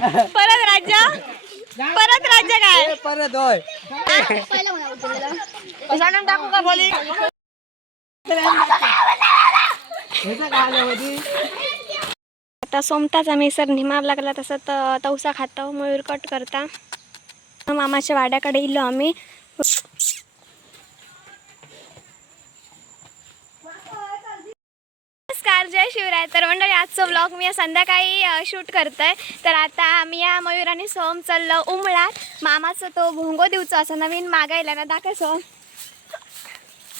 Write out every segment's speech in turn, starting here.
परत राज्य परत राज्य काय? परत होय. टाकू का बोली आता सोमताच आम्ही सर निमार लागला तसं त तवसा खातो मयूर कट करता. मामाच्या वाड्याकडे इलो आम्ही. आजचं ब्लॉग मी संध्याकाळी शूट करतोय. तर आता आम्ही या मयूर आणि सोम चाललो उमळात मामाचं तो भोंगो देऊचा असं नवीन मागायला ना दाखव सोम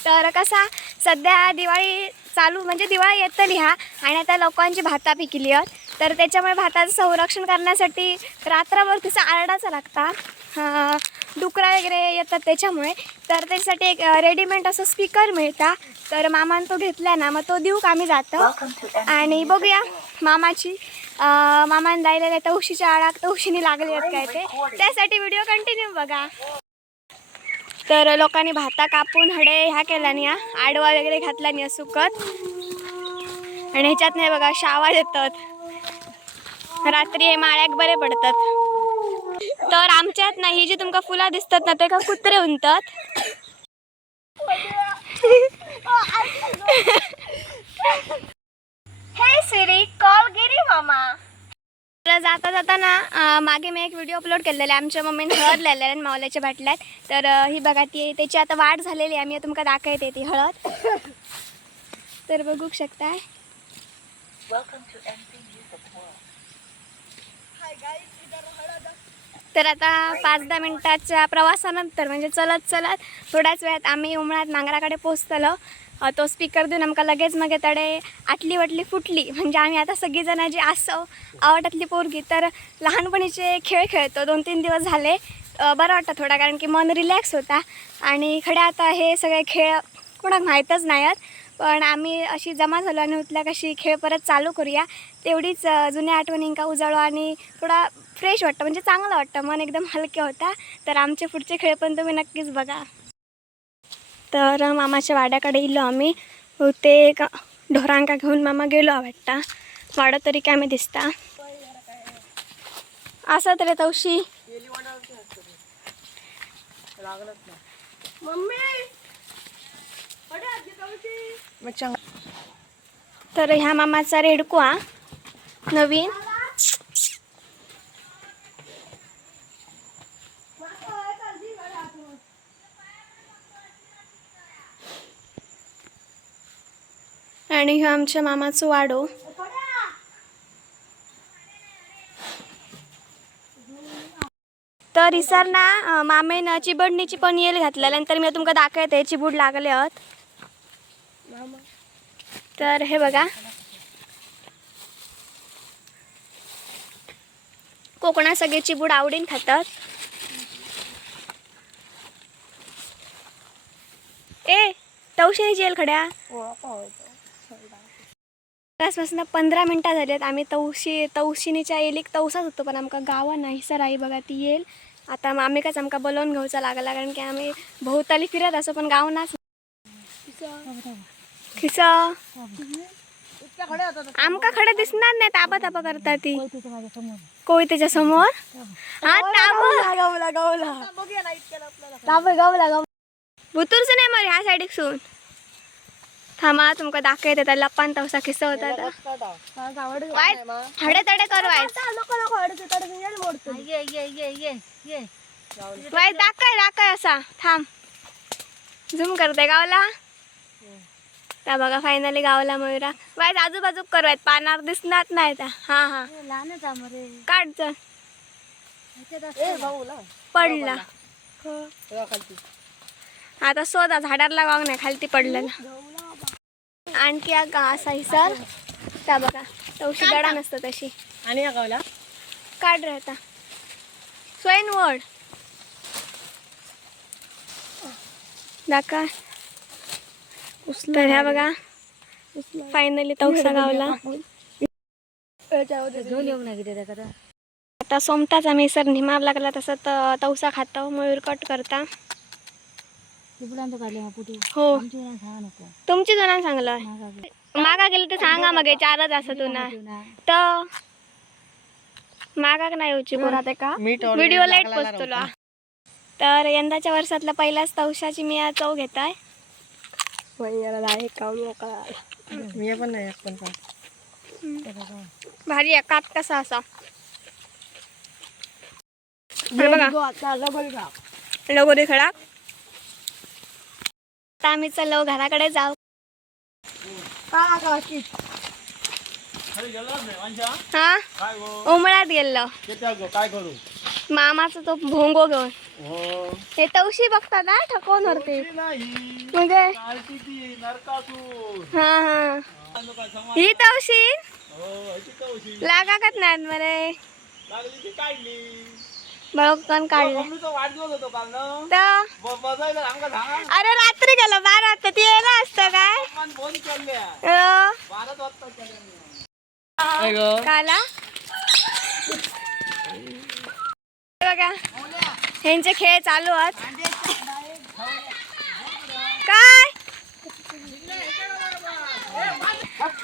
तर कसा सध्या दिवाळी चालू म्हणजे दिवाळी येतली हा आणि आता लोकांची भाता पिकली आहेत. तर त्याच्यामुळे भाताचं संरक्षण करण्यासाठी रात्रभर तिचा आरडाचा लागता. हां. डुकरा वगैरे येतात त्याच्यामुळे. तर त्याच्यासाठी एक रेडीमेड असं स्पीकर मिळता. तर मामानं तो घेतला ना मग तो देऊ का आम्ही जातो? आणि बघूया मामाची. मामानं जायला तवशीच्या आळाक तवशीने लागले आहेत काय ते. त्यासाठी व्हिडिओ कंटिन्यू बघा. तर लोकांनी भाता कापून हडे ह्या केला नाही आडवा वगैरे घातला नाही सुकत. आणि ह्याच्यात नाही बघा शावा येतात. रात्री हे माळ्याक बरे पडतात. तर आमच्यात नाही ही जी तुमका फुला दिसतात ना ते का कुत्रे उंतात हे सिरी कॉल गिरी मामा. तर जाता जाता ना मागे मी एक व्हिडिओ अपलोड केलेला आहे. आमच्या मम्मीने हळद लायलेल्या आहे मावल्याच्या बाटल्यात. तर ही बघा ती त्याची आता वाढ झालेली आहे. आम्ही तुमका दाखवते ती हळद. तर बघू शकताय तर आता पाच दहा मिनटाच्या प्रवासानंतर म्हणजे चलत चलत थोड्याच वेळात आम्ही उमळात नांगराकडे पोचतलो तो स्पीकर देऊन आमका लगेच मगे तडे आटली वटली फुटली. म्हणजे आम्ही आता सगळीजणं जी असो आवडतातली पोरगी तर लहानपणीचे खेळ खेळतो. दोन तीन दिवस झाले. बरं वाटतं थोडा कारण की मन रिलॅक्स होता. आणि खडे आता हे सगळे खेळ कोणाक माहीतच नाही आहेत पण आम्ही अशी जमा झालो आणि उतल्या कशी खेळ परत चालू करूया. तेवढीच जुन्या आठवणींका उजळू आणि थोडा फ्रेश वाटतं म्हणजे चांगलं वाटतं. मन एकदम हलके होता तर आमचे पुढचे खेळ पण तुम्ही नक्कीच बघा. तर मामाच्या वाड्याकडे इलो आम्ही. ते का ढोरांका घेऊन मामा गेलो वाटता. वाडा तरी काय आम्ही दिसता. असं तरी तवशी तर ह्या मामाचा रेडको हा. नवीन. आणि ह्यो आमच्या मामाचो वाडो. तर इसार ना मामेनं मामेन चिबडणीची पण येल घातलेली नंतर मी तुमका दाखवते चिबूड लागले आहोत तर हे बघा. कोकणात सगळे चिबूड आवडीन खातात. ए तवशी जेल खड्या. आजपासून पंधरा मिनटं झाल्यात आम्ही तवशी तवशिनीच्या येलीक तवसाच होतो पण आमका गावा नाही सर. आई बघा ती येईल. आता मग आम्ही काच आमका बोलवून घेऊचा लागला कारण की आम्ही भोवताली फिरत असो पण गाव नाच खिस. आमका खडे दिसणार नाही ताबा ताबा करता ती. कोयतेच्या समोर? हा ताबा बुतूरच नाही मग ह्या साईडीक सून थांबा तुमका दाखवते त्या लपान तवसा खिस्सा होता हडे तडे कर वाईट. दाखय दाखय असा. थांब. झूम करते गावला. त्या बघा फायनली गावला मयुरा. वाईट आजूबाजू कर वाईट. पानार दिसणार नाही त्या. हा हा. काढ चल. पडला. आता शोधा झाडाला वाग नाही खालती पडलं आणखी या गा असा हिसर त्या बघा तवशी गडा नसतं तशी आणि या गावला? काढ राहता स्वयंवड दाका तर ह्या बघा फायनली तवसा गावला. आता सोमताच आम्ही सर निमार लागला तसं त- तवसा खातो मयूर कट करता. काढले हो. आमची मुलं सांगा नको. तुमची जणांना सांगलं. मागा. मागा गेलं तर सांगा मग हे चारच असं तुला. तर मागाक नाही येऊची का? मीठ already व्हिडिओ लाइट लागलेला पोचतलो तर यंदाच्या वर्षातला पहिलाच तवशाची मी आज चव घेत आहे मी पण नाही एक पण काय. भारी आहे कात कसा असा. हे बघा. लगोरी खडा आता आम्ही चलो घराकडे जाऊ. हा? उमळ्यात गेलो. काय करू? मामाचा तो भोंगो घेऊन. हो. हे तवशी बघतात ना ठकवून वरती नाही. म्हणजे? हा हा. ही तवशी हो ह्याची कवशी बळकन काढले. अरे रात्री गेलो बारा वाजता. ती यायला असतं काय? काला? हे बघा ह्यांचे खेळ चालू आहेत. काय?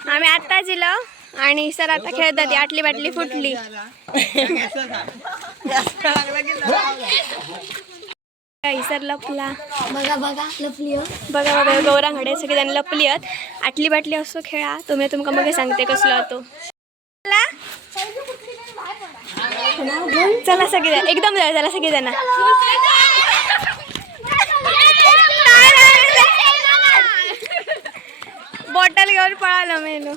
आम्ही आत्ता दिलं. आणि सर आता खेळतात ती आटली बाटली फुटली. सर लपला? बघा बघा लपली हो. बघा बघा गौरांकडे सगळे जण लपली आहेत. आटली बाटली असो खेळा. तुम्ही तुमका मग सांगते कसलो तो चला. चला सगळे एकदम चला सगळे जण बॉटल घेऊन पळालो मेलो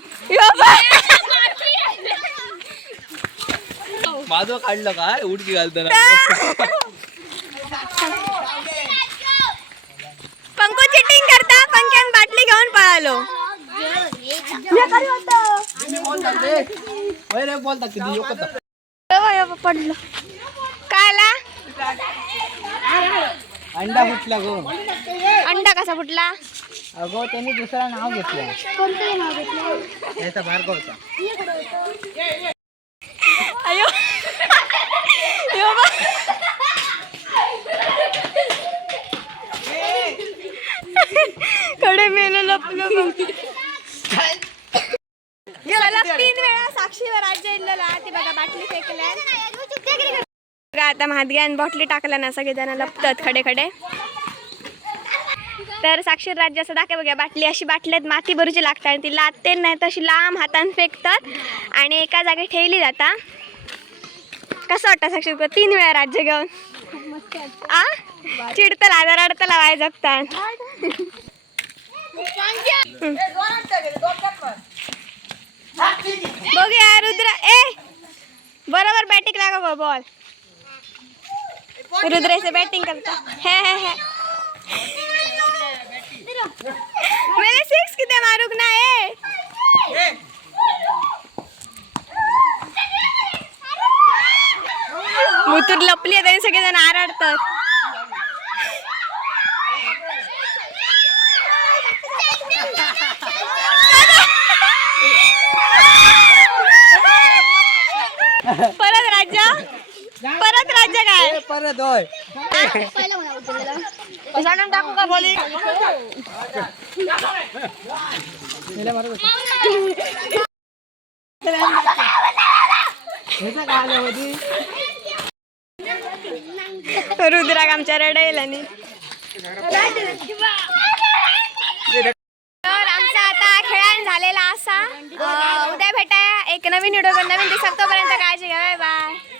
माझं काढलं काय उडकी घालताना. पंकू चिटिंग करता पंख्यान बाटली घेऊन पळालो. बोलता किती योकता पडलो. कायला? अंडा फुटला गो. अंडा कसा फुटला? अगो त्यांनी दुसरा नाव घेतलं. कोणतंही नाव घेतलं. भार्गवचा कडे मेलो तीन वेळा साक्षीवर राज्य बघा बाटली फेकल्या. बघा आता महादग्यान बॉटली टाकल्या ना सगळे जण लपतात खडे खडे तर साक्षर राज्य असं दाखव बघा बाटली अशी बाटल्यात माती भरूची लागतात आणि ती लादते नाही तशी लांब हातान फेकतात आणि एका जागी ठेवली जाता. कसं वाटतं साक्षर तीन वेळा राज्य घेऊन. आ? चिडतला रडतला वाय जगतात बघूया रुद्र ए! बरोबर बॅटिंग लागा बॉल रुद्रेचं बॅटिंग करता. हे हे हे. सिक्स किती मारूक ना ए! मुतूर लपली आहे सगळेजण आरडतात. परत राज्य परत राज्य काय? परत होय. टाकू का बोली रुद्राग आमच्या रडायला आणि झालेला असा. हो, उद्या भेटाया. एक नवीन व्हिडिओ नवीन दिसत तोपर्यंत काळजी घ्या. Bye bye.